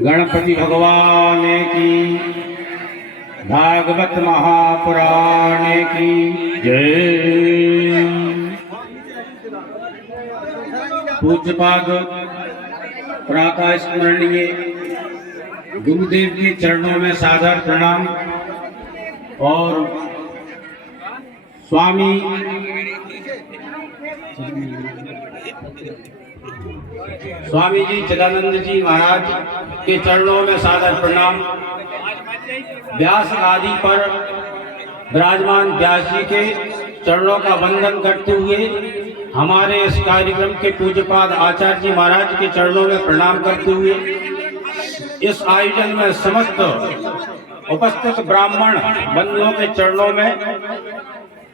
गणपति भगवान की, भागवत महापुराण की जय। पूज्यपाद प्रातः स्मरणीय गुरुदेव के चरणों में सादर प्रणाम और स्वामी जी चिदानंद जी महाराज के चरणों में सादर प्रणाम। व्यास आदि पर विराजमान व्यास जी के चरणों का वंदन करते हुए हमारे इस कार्यक्रम के पूज्यपाद आचार्य जी महाराज के चरणों में प्रणाम करते हुए इस आयोजन में समस्त उपस्थित ब्राह्मण बंधुओं के चरणों में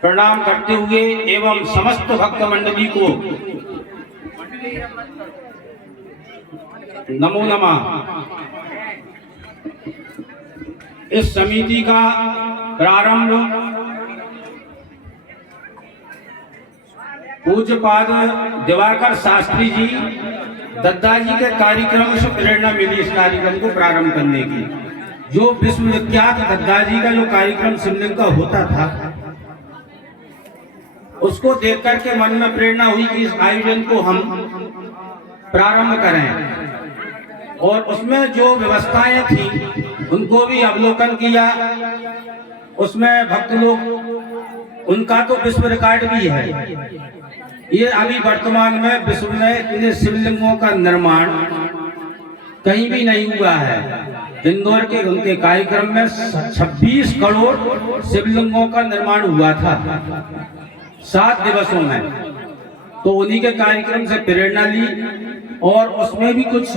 प्रणाम करते हुए एवं समस्त भक्त मंडली को नमो नमः। इस समिति का प्रारंभ पूज्यपाद दिवाकर शास्त्री जी दद्दा जी के कार्यक्रम से प्रेरणा मिली इस कार्यक्रम को प्रारंभ करने की। जो विश्व विख्यात दद्दा जी का जो कार्यक्रम शिवलिंग का होता था उसको देख करके मन में प्रेरणा हुई कि इस आयोजन को हम प्रारंभ करें और उसमें जो व्यवस्थाएं थी उनको भी अवलोकन किया। उसमें भक्त लोग उनका तो विश्व रिकॉर्ड भी है। ये अभी वर्तमान में विश्व में इतने शिवलिंगों का निर्माण कहीं भी नहीं हुआ है। इंदौर के उनके कार्यक्रम में 26 करोड़ शिवलिंगों का निर्माण हुआ था 7 दिवसों में। तो उन्हीं के कार्यक्रम से प्रेरणा ली और उसमें भी कुछ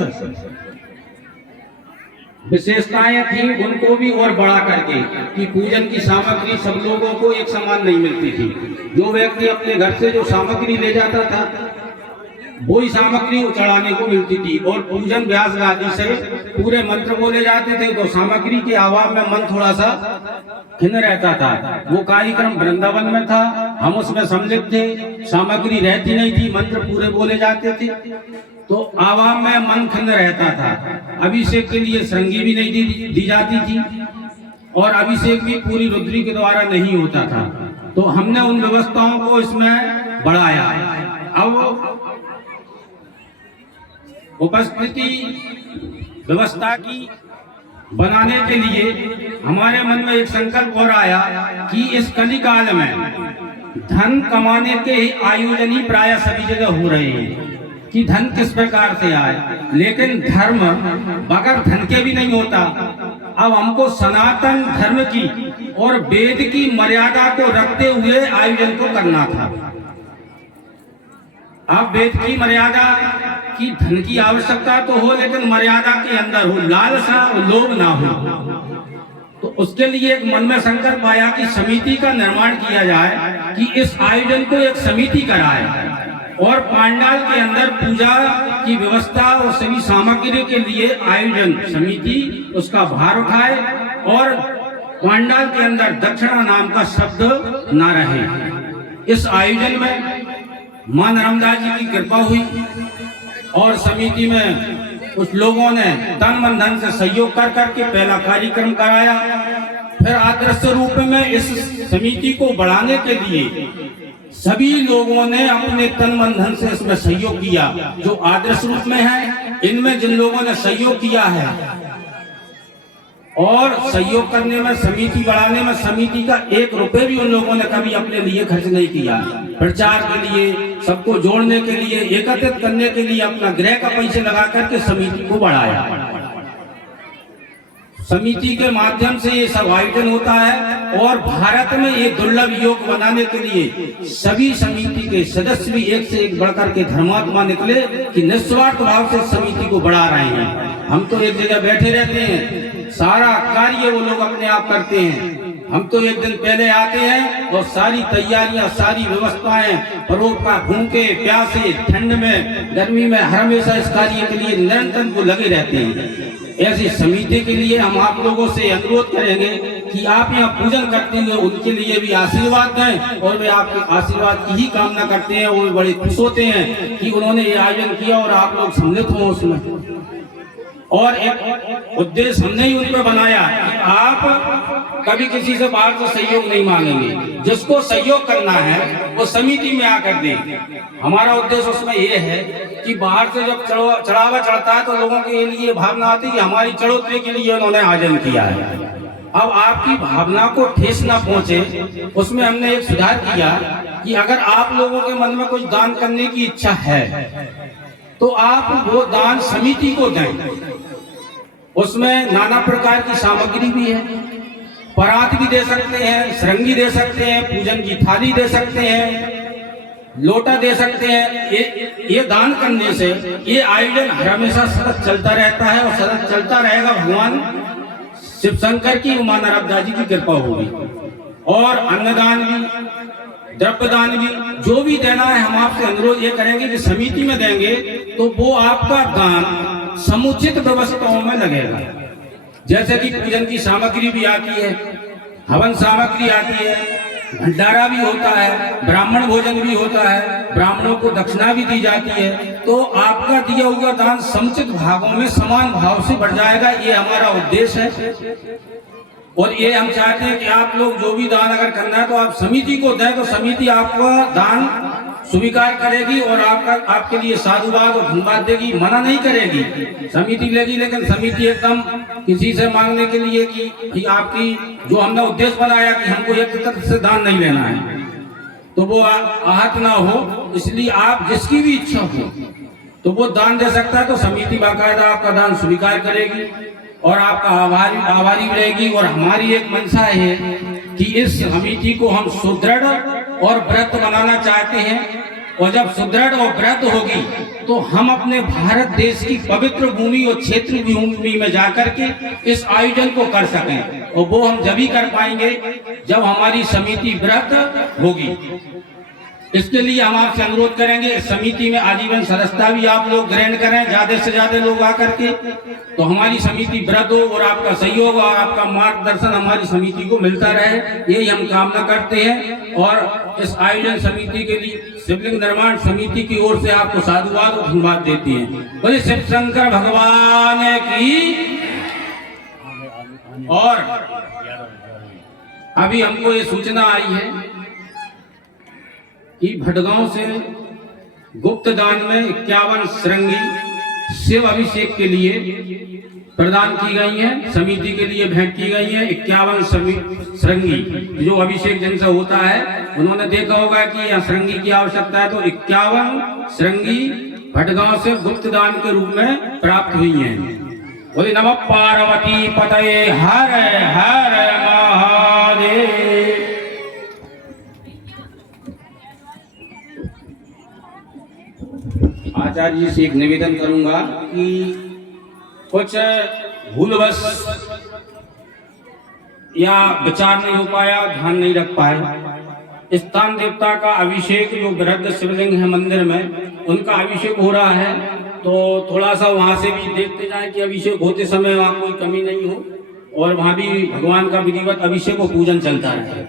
विशेषताएं थी, उनको भी और बढ़ा करके कि पूजन की सामग्री सब लोगों को एक समान नहीं मिलती थी। जो व्यक्ति अपने घर से जो सामग्री ले जाता था वही सामग्री चढ़ाने को मिलती थी और पूजन व्यास आदि से पूरे मंत्र बोले जाते थे तो सामग्री के अभाव में मन थोड़ा सा खिन्न रहता था। वो कार्यक्रम वृंदावन में था, हम उसमें सम्मिलित थे, सामग्री रहती नहीं थी, मंत्र पूरे बोले जाते थे तो आवाम में मन खिन्न रहता था। अभिषेक के लिए श्रृंगी भी नहीं दी जाती थी और अभिषेक भी पूरी रुद्री के द्वारा नहीं होता था। तो हमने उन व्यवस्थाओं को इसमें बढ़ाया। अब उपस्थिति व्यवस्था की बनाने के लिए हमारे मन में एक संकल्प और आया कि इस कलिकाल में धन कमाने के आयोजन ही प्राय सभी जगह हो रहे हैं कि धन किस प्रकार से आए, लेकिन धर्म बगैर धन के भी नहीं होता। अब हमको सनातन धर्म की और वेद की मर्यादा को रखते हुए आयोजन को करना था। अब वेद की मर्यादा की धन की आवश्यकता तो हो लेकिन मर्यादा के अंदर हो, लालसा लोभ ना हो। तो उसके लिए एक मन में संकल्प आया कि समिति का निर्माण किया जाए कि इस आयोजन को एक समिति कराए और पांडाल के अंदर पूजा की व्यवस्था और सभी सामग्री के लिए आयोजन समिति उसका भार उठाए और पांडाल के अंदर दक्षिणा नाम का शब्द ना रहे। इस आयोजन में मां नर्मदा जी की कृपा हुई और समिति में कुछ लोगों ने तन मन धन से सहयोग कर करके पहला कार्यक्रम कराया। फिर आदर्श रूप में इस समिति को बढ़ाने के लिए सभी लोगों ने अपने तन मन धन से इसमें सहयोग किया। जो आदर्श रूप में है इनमें जिन लोगों ने सहयोग किया है और सहयोग करने में समिति बढ़ाने में समिति का 1 रुपए भी उन लोगों ने कभी अपने लिए खर्च नहीं किया। प्रचार के लिए, सबको जोड़ने के लिए, एकत्रित करने के लिए अपना गृह का पैसे लगा करके समिति को बढ़ाया। समिति के माध्यम से ये सब आयोजन होता है और भारत में ये दुर्लभ योग बनाने के लिए सभी समिति के सदस्य भी एक से एक बढ़कर के धर्मात्मा निकले कि निस्वार्थ भाव से समिति को बढ़ा रहे हैं। हम तो एक जगह बैठे रहते हैं, सारा कार्य वो लोग अपने आप करते हैं हम तो एक दिन पहले आते हैं और सारी तैयारियां, सारी व्यवस्थाएं, परोप का भूखे प्यासे, ठंड में, गर्मी में, हमेशा इस कार्य के लिए निरंतर वो लगे रहते हैं। ऐसी समिति के लिए हम आप लोगों से अनुरोध करेंगे कि आप यहाँ पूजन करते हुए उनके लिए भी आशीर्वाद दें, और वे आपके आशीर्वाद की ही कामना करते हैं। वो बड़े खुश होते हैं कि उन्होंने ये आयोजन किया और आप लोग सम्मिलित हो उसमें। और एक उद्देश्य हमने ही उन पर बनाया कि आप कभी किसी से बाहर से सहयोग नहीं मांगेंगे, जिसको सहयोग करना है वो समिति में आकर दे। हमारा उद्देश्य उसमें ये है कि बाहर से जब चढ़ावा चढ़ता है तो लोगों के लिए भावना आती है कि हमारी चढ़ोतरी के लिए उन्होंने आयोजन किया है। अब आपकी भावना को ठेस ना पहुंचे, उसमें हमने एक सुधार किया कि अगर आप लोगों के मन में कुछ दान करने की इच्छा है तो आप वो दान समिति को दें। उसमें नाना प्रकार की सामग्री भी है, परात भी दे सकते हैं, श्रृंगी दे सकते हैं, पूजन की थाली दे सकते हैं, लोटा दे सकते हैं। ये दान करने से ये आयोजन हमेशा सतत चलता रहता है और सतत चलता रहेगा। भगवान शिव शंकर की, उमा नारदा जी की कृपा होगी। और अन्नदान भी, द्रव्यदान भी, जो भी देना है हम आपसे अनुरोध ये करेंगे कि समिति में देंगे तो वो आपका दान समुचित व्यवस्थाओं में लगेगा। जैसे कि पूजन की सामग्री भी आती है, हवन सामग्री आती है, भंडारा भी होता है, ब्राह्मण भोजन भी होता है, ब्राह्मणों को दक्षिणा भी दी जाती है। तो आपका दिया हुआ दान समुचित भागों में समान भाव से बढ़ जाएगा। ये हमारा उद्देश्य है। और ये हम चाहते हैं कि आप लोग जो भी दान अगर करना है तो आप समिति को दें, तो समिति आपका दान स्वीकार करेगी और आपके लिए साधुवाद और धन्यवाद देगी, मना नहीं करेगी। समिति लेगी, लेकिन समिति एकदम किसी से मांगने के लिए कि आपकी जो हमने उद्देश्य बनाया कि हमको एक तरफ से दान नहीं लेना है, तो वो आहत ना हो। इसलिए आप जिसकी भी इच्छा हो तो वो दान दे सकता है। तो समिति बाकायदा आपका दान स्वीकार करेगी और आपका आभारी रहेगी। और हमारी एक मंशा है कि इस समिति को हम सुदृढ़ और व्रत बनाना चाहते हैं। और जब सुदृढ़ और व्रत होगी तो हम अपने भारत देश की पवित्र भूमि और क्षेत्र भूमि में जाकर के इस आयोजन को कर सकें। और वो हम जब ही कर पाएंगे जब हमारी समिति व्रत होगी। इसके लिए हम आपसे अनुरोध करेंगे इस समिति में आजीवन सदस्यता भी आप लोग ग्रहण करें, ज्यादा से ज्यादा लोग आकर के, तो हमारी समिति व्रत हो और आपका सहयोग और आपका मार्गदर्शन हमारी समिति को मिलता रहे, यही हम कामना करते हैं। और इस आयोजन समिति के लिए शिवलिंग निर्माण समिति की ओर से आपको साधुवाद और धन्यवाद देती हैं। बोले शिव शंकर भगवान की। और अभी हमको ये सूचना आई है कि भटगांव से गुप्त दान में 51 श्रृंगी शिव अभिषेक के लिए प्रदान की गई हैं, समिति के लिए भेंट की गई हैं। 51 श्रृंगी जो अभिषेक जिनसे होता है, उन्होंने देखा होगा कि यहाँ श्रृंगी की आवश्यकता है, तो 51 श्रृंगी भटगांव से गुप्त दान के रूप में प्राप्त हुई हैं। बोले नमः पार्वती पतये हर हर महादेव। आचार्य जी से एक निवेदन करूंगा कि कुछ भूलवश या विचार नहीं हो पाया, ध्यान नहीं रख पाए, स्थान देवता का अभिषेक जो वृद्ध शिवलिंग है मंदिर में, उनका अभिषेक हो रहा है, तो थोड़ा सा वहां से भी देखते जाएं कि अभिषेक होते समय वहां कोई कमी नहीं हो और वहां भी भगवान का विधिवत अभिषेक और पूजन चलता है।